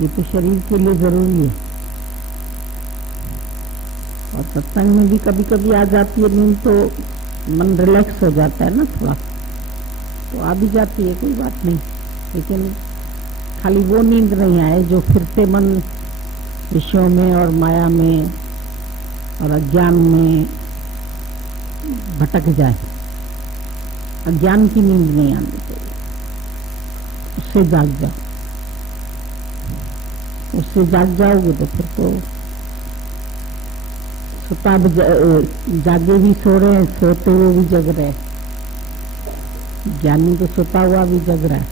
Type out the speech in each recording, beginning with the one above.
ये तो शरीर के लिए जरूरी है। और सत्संग में भी कभी कभी आ जाती है नींद तो मन रिलैक्स हो जाता है ना थोड़ा, तो आ भी जाती है, कोई बात नहीं। लेकिन खाली वो नींद नहीं आए जो फिर से मन विषयों में और माया में और अज्ञान में भटक जाए। अज्ञान की नींद नहीं आनी चाहिए, उससे जाग जाओ। उससे जाग जाओगे तो फिर तो सुता जागे भी सो रहे हैं, सोते हुए भी जग रहे हैं। ज्ञानी तो सोता हुआ भी जग रहा है।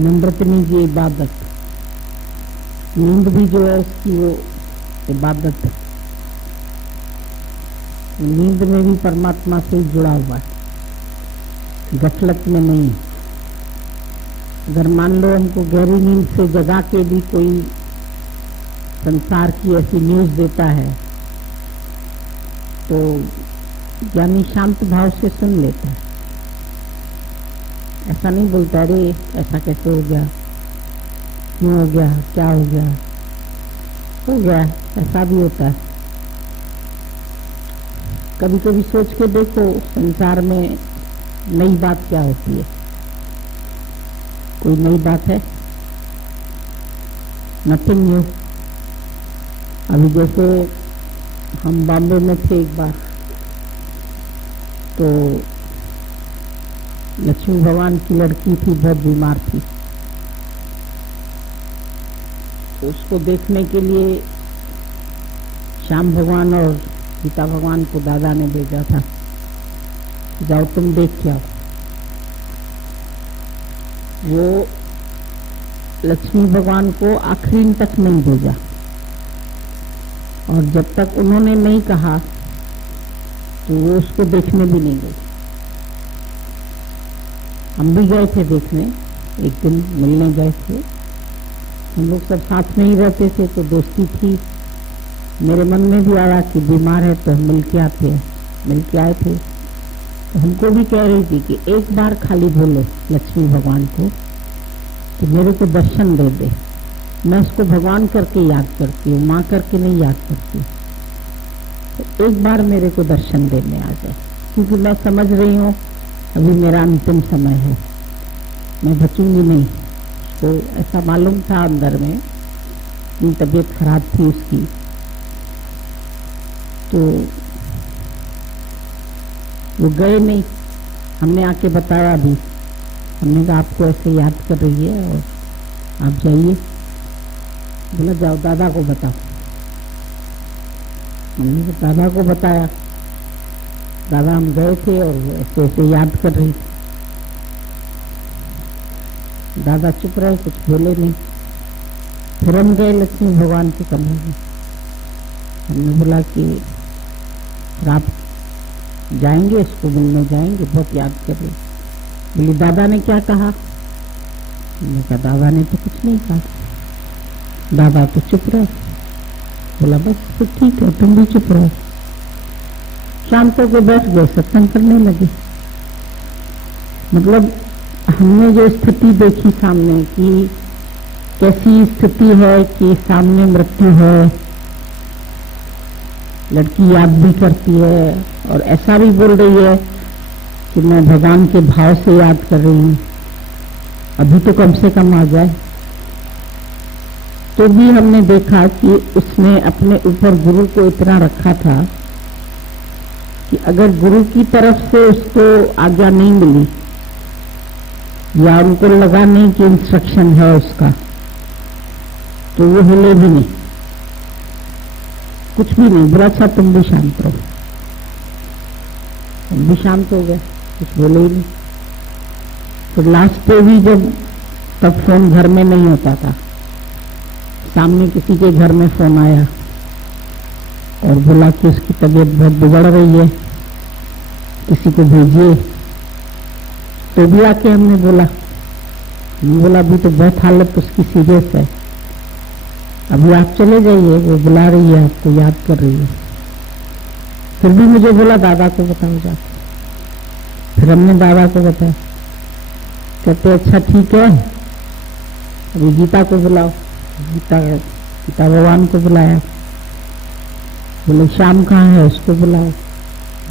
नम्रतनी की इबादत, नींद भी जो है उसकी वो इबादत है। नींद में भी परमात्मा से जुड़ा हुआ है, गफलत में नहीं। अगर मान लो हमको गहरी नींद से जगा के भी कोई संसार की ऐसी न्यूज देता है तो ज्ञानी शांत भाव से सुन लेता है। ऐसा नहीं बोलता अरे ऐसा कैसे हो गया, क्यों हो गया, क्या हो गया, हो गया। ऐसा भी होता है। कभी कभी सोच के देखो संसार में नई बात क्या होती है। कोई नई बात है? Nothing new. अभी जैसे हम बॉम्बे में थे एक बार, तो लक्ष्मी भगवान की लड़की थी, बहुत बीमार थी। तो उसको देखने के लिए श्याम भगवान और सीता भगवान को दादा ने भेजा था, जाओ तुम देख के आओ। वो लक्ष्मी भगवान को आखिरी तक नहीं भेजा, और जब तक उन्होंने नहीं कहा तो वो उसको देखने भी नहीं गई। हम भी गए थे देखने, एक दिन मिलने गए थे। हम लोग सब साथ में ही रहते थे तो दोस्ती थी। मेरे मन में भी आया कि बीमार है तो हम मिल के आते हैं, मिल के आए थे। तो हमको भी कह रही थी कि एक बार खाली बोलो लक्ष्मी भगवान को कि मेरे को दर्शन दे दे। मैं उसको भगवान करके याद करती हूँ, माँ करके नहीं याद करती। तो एक बार मेरे को दर्शन देने आ जाए, क्योंकि मैं समझ रही हूँ अभी मेरा अंतिम समय है, मैं बचूंगी नहीं। उसको ऐसा मालूम था अंदर में, तबीयत खराब थी उसकी। तो वो गए नहीं। हमने आके बताया भी, हमने कहा आपको ऐसे याद कर रही है और आप जाइए। बोला जाओ दादा को बताओ। हमने दादा को बताया, दादा हम गए थे और ऐसे ऐसे याद कर रही थी। दादा चुप रहे, कुछ बोले नहीं। फिर हम गए लक्ष्मी भगवान के कमरे में। हमने बोला कि आप जाएंगे, इसको मिलने जाएंगे, बहुत याद कर रही। बोली दादा ने क्या कहा? मैंने कहा दादा ने तो कुछ नहीं कहा, दादा तो चुप रहे। बोला बस तो ठीक है, तुम भी चुप रहो। शाम को बैठ गए, सत्संग करने लगे। मतलब हमने जो स्थिति देखी सामने की, कैसी स्थिति है कि सामने मृत्यु है, लड़की याद भी करती है और ऐसा भी बोल रही है कि मैं भगवान के भाव से याद कर रही हूँ, अभी तो कम से कम आ जाए। तो भी हमने देखा कि उसने अपने ऊपर गुरु को इतना रखा था कि अगर गुरु की तरफ से उसको आज्ञा नहीं मिली या उनको लगा नहीं कि इंस्ट्रक्शन है उसका, तो वो हिले भी नहीं, कुछ भी नहीं बोला। अच्छा तुम भी शांत रहो। हम भी शांत हो गए, कुछ बोले ही नहीं। फिर लास्ट पे भी जब, तब फोन घर में नहीं होता था, सामने किसी के घर में फोन आया और बोला कि उसकी तबीयत बहुत बिगड़ रही है, किसी को भेजिए। तो भी आके हमने बोला अभी तो बहुत हालत उसकी सीरियस है, अभी आप चले जाइए, वो बुला रही है आपको, याद कर रही है। फिर भी मुझे बोला दादा को बताओ जाके। फिर हमने दादा को बताया। कहते अच्छा ठीक है, अभी गीता को बुलाओ, गीता भगवान को बुलाया, बोले श्याम कहाँ है, उसको बुलाओ,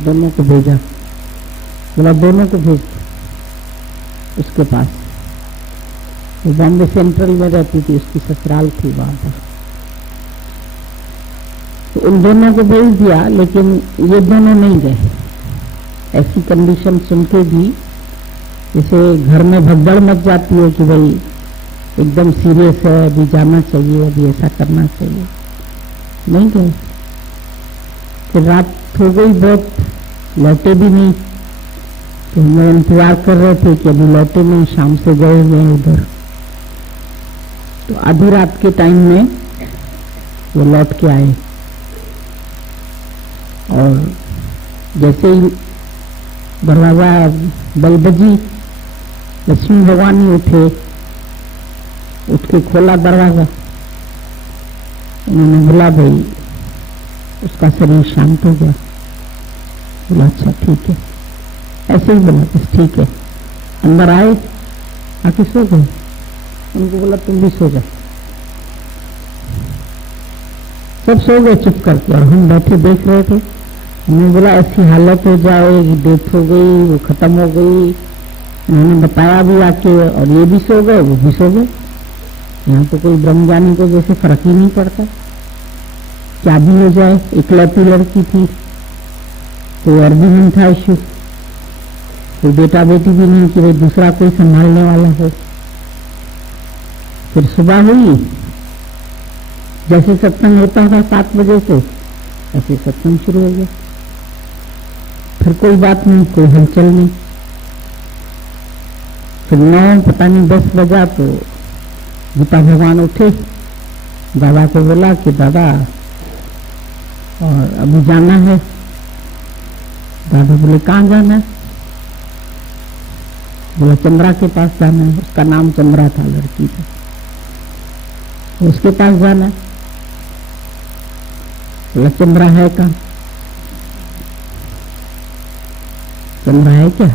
दोनों को भेजा, बोला दोनों को भेज उसके पास। वो बॉम्बे सेंट्रल में रहती थी, उसकी ससुराल थी वहां पर। तो उन दोनों को भेज दिया, लेकिन ये दोनों नहीं गए। ऐसी कंडीशन सुन के भी जैसे घर में भगदड़ मच जाती है कि भाई एकदम सीरियस है, अभी जाना चाहिए, अभी ऐसा करना चाहिए, नहीं गए। फिर रात हो गई बहुत, लौटे भी नहीं। तो हम इंतजार कर रहे थे कि अभी लौटे नहीं, शाम से गए हुए हैं उधर। तो आधी रात के टाइम में वो लौट के आए और जैसे ही दरवाजा बल बजी, लक्ष्मी भगवान ही उठे, उठ के खोला दरवाजा। उन्होंने बोला भाई उसका शरीर शांत हो गया। बोला अच्छा ठीक है, ऐसे ही बोला बस ठीक है। अंदर आए, आके सो गए। उनको बोला तुम भी सो जाओ। सब सो गए चुप करके, और हम बैठे देख रहे थे। हमने बोला ऐसी हालत हो जाएगी, डेथ हो गई, वो खत्म हो गई। उन्होंने बताया भी आके, और ये भी सो गए, वो भी सो गए। यहाँ तो कोई ब्रह्मज्ञानी को जैसे फर्क ही नहीं पड़ता, क्या भी हो जाए। इकलौती लड़की थी, कोई और भी नहीं था इश्यू, कोई बेटा बेटी भी नहीं कि भाई दूसरा कोई संभालने वाला हो। फिर सुबह हुई, जैसे सत्संग होता था 7 बजे से, ऐसे सत्संग शुरू हो गया। फिर कोई बात नहीं, कोई हलचल नहीं। फिर 9 पता नहीं 10 बजा तो गीता भगवान उठे, दादा को बोला कि दादा और अभी जाना है। दादा बोले कहाँ जाना है? बोला चंद्रा के पास जाना है। उसका नाम चंद्रा था, लड़की का, उसके पास जाना है। बोला चंद्रा है कहाँ? चंद्रा है क्या?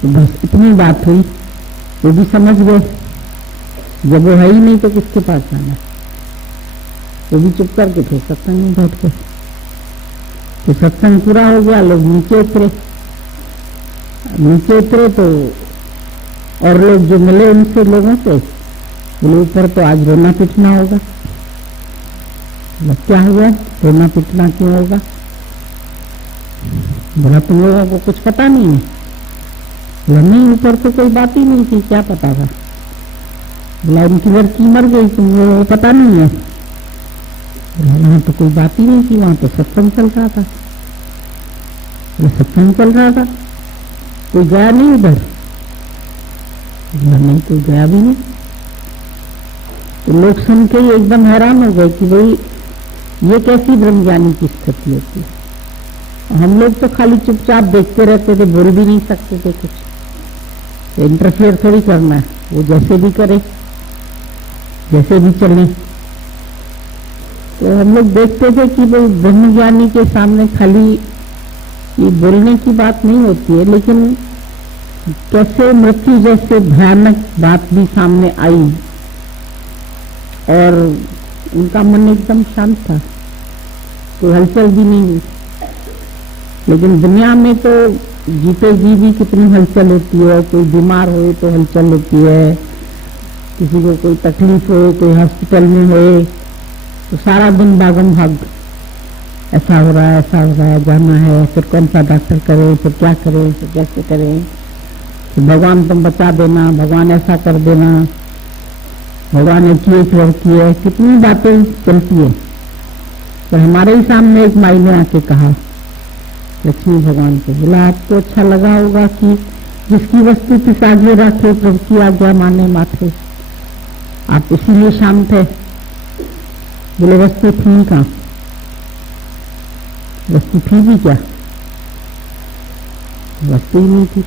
तो बस इतनी बात हुई, वो भी समझ गए जब वो है ही नहीं तो किसके पास जाना है। वो भी चुप करके थे, सत्संग में बैठ गए। तो सत्संग पूरा हो गया, लोग नीचे उतरे। नीचे उतरे तो और लोग जो मिले उनसे, लोगों से बोले ऊपर तो आज रोना पिटना होगा। क्या हुआ, रोना पिटना क्यों होगा? बोला तुम लोगों को कुछ पता नहीं है? बोला नहीं, ऊपर तो कोई बात ही नहीं थी, क्या पता था? बोला उनकी लड़की मर गई, तुम लोगों को पता नहीं है? बोला वहां तो कोई बात ही नहीं थी, वहां तो सत्संग चल रहा था। बोला सत्संग चल रहा था, कोई गया नहीं उधर? बोला नहीं, कोई गया भी नहीं। तो लोग सुन के ही एकदम हैरान हो गए कि भाई ये कैसी ब्रह्मज्ञानी की स्थिति होती है। हम लोग तो खाली चुपचाप देखते रहते थे, बोल भी नहीं सकते थे कुछ। तो इंटरफेयर थोड़ी करना है, वो जैसे भी करे, जैसे भी चले। तो हम लोग देखते थे कि भाई ब्रह्मज्ञानी के सामने खाली ये बोलने की बात नहीं होती है, लेकिन कैसे मृत्यु जैसे भयानक बात भी सामने आई और उनका मन एकदम शांत था, कोई हलचल भी नहीं हुई। लेकिन दुनिया में तो जीते जी भी कितनी हलचल होती है, कोई बीमार हो तो हलचल होती है, किसी को कोई तकलीफ हो, कोई हॉस्पिटल में हो तो सारा दिन भागम भाग, ऐसा हो रहा है, ऐसा हो रहा है, जाना है, फिर कौन सा डॉक्टर करे, फिर क्या करे, फिर कैसे करें, तो भगवान तुम बचा देना, भगवान ऐसा कर देना, भगवान एक लड़की है, कितनी बातें चलती है। तो हमारे ही सामने एक माई ने आके कहा लक्ष्मी भगवान को, बोला आपको अच्छा लगा होगा कि जिसकी वस्तु किस आगे रखे प्रभु की आज्ञा माने माथे, आप इसीलिए शांत है। बोले वस्तु थी कहाँ? वस्तु थी भी क्या? वस्तु ही नहीं थी।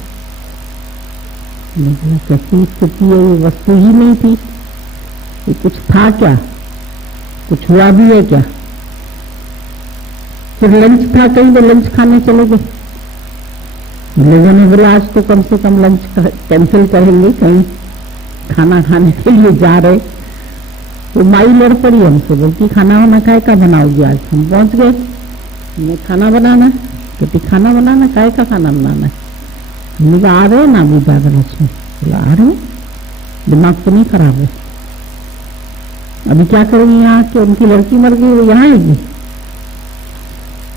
कैसी स्थिति है, ये वस्तु ही नहीं थी, ये कुछ था क्या? कुछ हुआ भी है क्या? फिर लंच था, कहीं तो लंच खाने चले गए। लोगों ने बोला आज तो कम से कम लंच कैंसिल करेंगे, कहीं खाना खाने के लिए जा रहे। तो माई लड़ पड़ी हमसे, बोलती खाना वाना काय का बनाओगी आज। हम पहुंच गए, हमने खाना बनाना, कहती खाना बनाना काय का खाना बनाना है। हमने कहा आ रहे ना अभी ज्यादा लक्ष्मी। बोला आ रहे, दिमाग तो नहीं खराब है, अभी क्या करेंगे यहाँ के, उनकी लड़की मर गई वो यहाँ आएगी।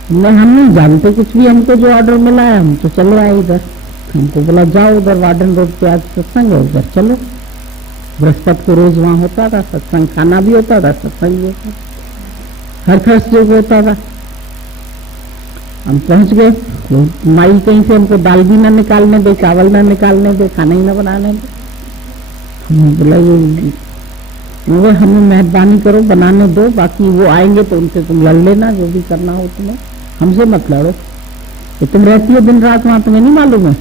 हम नहीं जानते कुछ भी, हमको जो ऑर्डर मिला है हम तो चले आए इधर। हमको बोला जाओ उधर वार्डन रोड पे आज सत्संग है, उधर चलो। बृहस्पति को रोज वहां होता था सत्संग, खाना भी होता था, सत्संग भी होता, हर खर्च जो होता था। हम पहुंच गए, माई कहीं से हमको दाल भी ना निकालने दे, चावल ना निकालने दे, खाना ही ना बनाने दे। हमने बोला ये हमें मेहरबानी करो बनाने दो, बाकी वो आएंगे तो उनसे तुम लड़ लेना, जो भी करना हो तुम्हें, हमसे मत लड़ो। तो तुम रहती हो दिन रात वहां, तुम्हें नहीं मालूम है?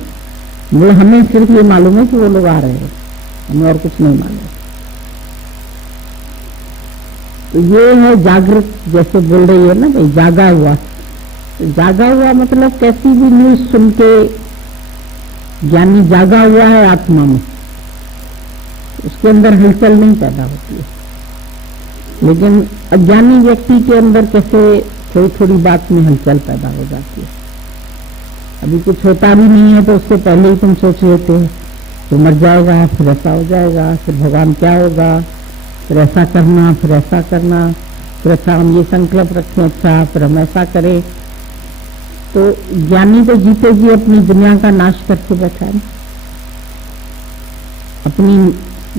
बोले हमें सिर्फ ये मालूम है कि वो लोग आ रहे हैं, हमें और कुछ नहीं मालूम। तो ये है जागृत, जैसे बोल रही है ना भाई जागा हुआ। तो जागा हुआ मतलब कैसी भी न्यूज सुन के ज्ञानी जागा हुआ है आत्मा में, उसके अंदर हलचल नहीं पैदा होती है। लेकिन अज्ञानी व्यक्ति के अंदर कैसे थोड़ी थोड़ी बात में हलचल पैदा हो जाती है। अभी कुछ होता भी नहीं है तो उससे पहले ही तुम सोच लेते हो तो मर जाएगा, फिर ऐसा हो जाएगा, फिर भगवान क्या होगा, फिर ऐसा करना, फिर ऐसा करना, फिर अच्छा हम ये संकल्प रखें, अच्छा फिर हम ऐसा करें। तो ज्ञानी तो जीते जी अपनी दुनिया का नाश करके बैठा है, अपनी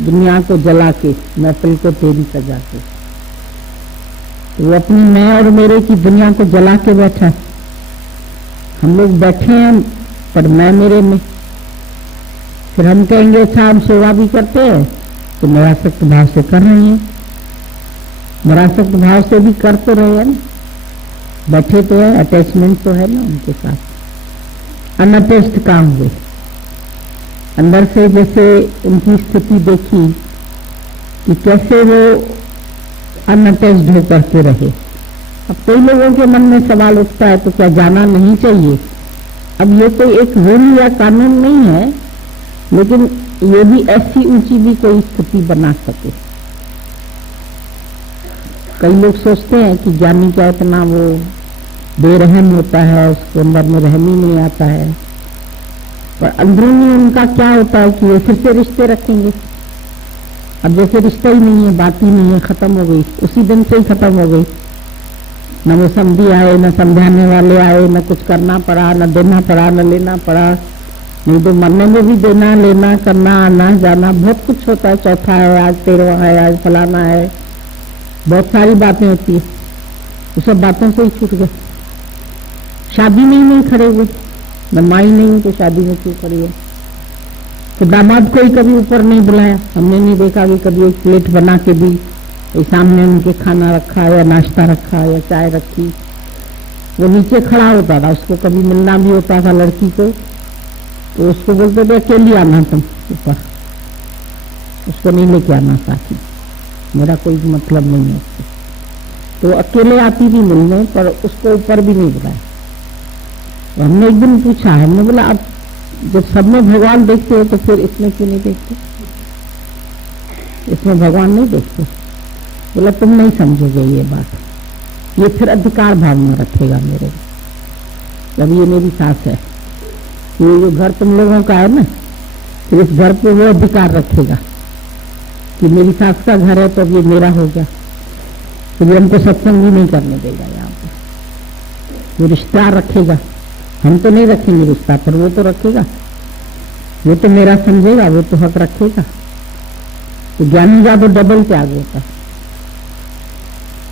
दुनिया को जला के, महफिल को तेरी सजा के। तो वो अपनी मैं और मेरे की दुनिया को जला के बैठा। हम लोग बैठे हैं पर मैं मेरे में। फिर हम कहेंगे अच्छा हम सेवा भी करते हैं तो निरासक्त भाव से कर रहे हैं, निरासक्त भाव से भी कर तो रहे हैं ना, बैठे तो है, अटैचमेंट तो है ना उनके साथ। अनअटैच्ड काम हुए अंदर से, जैसे उनकी स्थिति देखी कि कैसे वो अनअटैच्ड होकर के रहे। अब कई लोगों के मन में सवाल उठता है तो क्या जाना नहीं चाहिए? अब ये कोई एक रूल या कानून नहीं है, लेकिन ये भी ऐसी ऊंची भी कोई स्थिति बना सके। कई लोग सोचते हैं कि ज्ञानी क्या इतना वो बेरहम होता है, उसके अंदर में रहम ही नहीं आता है, पर अंदरूनी उनका क्या होता है कि वो फिर से रिश्ते रखेंगे। अब जैसे रिश्ता ही नहीं है, बात ही नहीं है, खत्म हो गई, उसी दिन से ही खत्म हो गई। न वो समझी आए, न समझाने वाले आए, न कुछ करना पड़ा, न देना पड़ा, न लेना पड़ा। नहीं तो मरने में भी देना लेना करना, आना जाना, बहुत कुछ होता है। चौथा है, आज तेरवा है, आज फलाना है, बहुत सारी बातें होती है। वो सब बातों से ही छूट गए। शादी में ही नहीं खड़े हुए, न माई नहीं तो शादी में क्यों खड़ी है? तो दामाद को ही कभी ऊपर नहीं बुलाया, हमने नहीं देखा कि कभी एक प्लेट बना के भी सामने उनके खाना रखा या नाश्ता रखा या चाय रखी। वो नीचे खड़ा होता था, उसको कभी मिलना भी होता था लड़की को तो उसको बोलते थे अकेले आना तुम ऊपर, उसको नहीं लेके आना साथी, मेरा कोई मतलब नहीं है उससे। तो अकेले आती थी मिलने, पर उसको ऊपर भी नहीं बुलाया। तो हमने एक दिन पूछा, हमने बोला अब जब सब में भगवान देखते हो तो फिर इसमें क्यों नहीं देखते? इसमें भगवान नहीं देखते? बोला तुम नहीं समझोगे ये बात, ये फिर अधिकार भावना रखेगा मेरे। जब ये मेरी सास है, ये घर तुम लोगों का है ना, फिर इस घर पे वो अधिकार रखेगा कि मेरी सास का घर है तो अब ये मेरा हो गया। तो ये हमको सत्संग भी नहीं करने देगा यहाँ पे, वो रिश्ता रखेगा। हम तो नहीं रखेंगे रिश्ता, पर वो तो रखेगा, वो तो मेरा समझेगा, वो तो हक रखेगा। तो ज्ञानी का तो डबल त्याग होता है,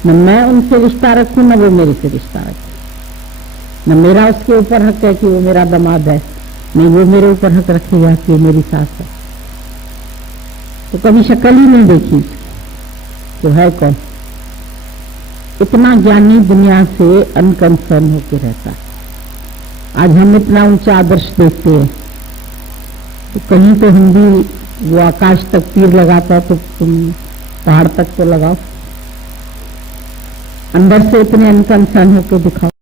न मैं उनसे रिश्ता रखूं न वो मेरे से रिश्ता रखे। न मेरा उसके ऊपर हक है कि वो मेरा दामाद है, नहीं वो मेरे ऊपर हक रखेगा कि वो मेरी सास है। तो कभी शक्ल ही नहीं देखी तो है कौन? इतना ज्ञानी दुनिया से अनकंसर्न होके रहता है। आज हम इतना ऊंचा आदर्श देखते हैं तो कहीं तो हम भी वो आकाश तक तीर लगाता तो तुम पहाड़ तक तो लगाओ, अंदर से इतने अनकंसर्न होके दिखाओ।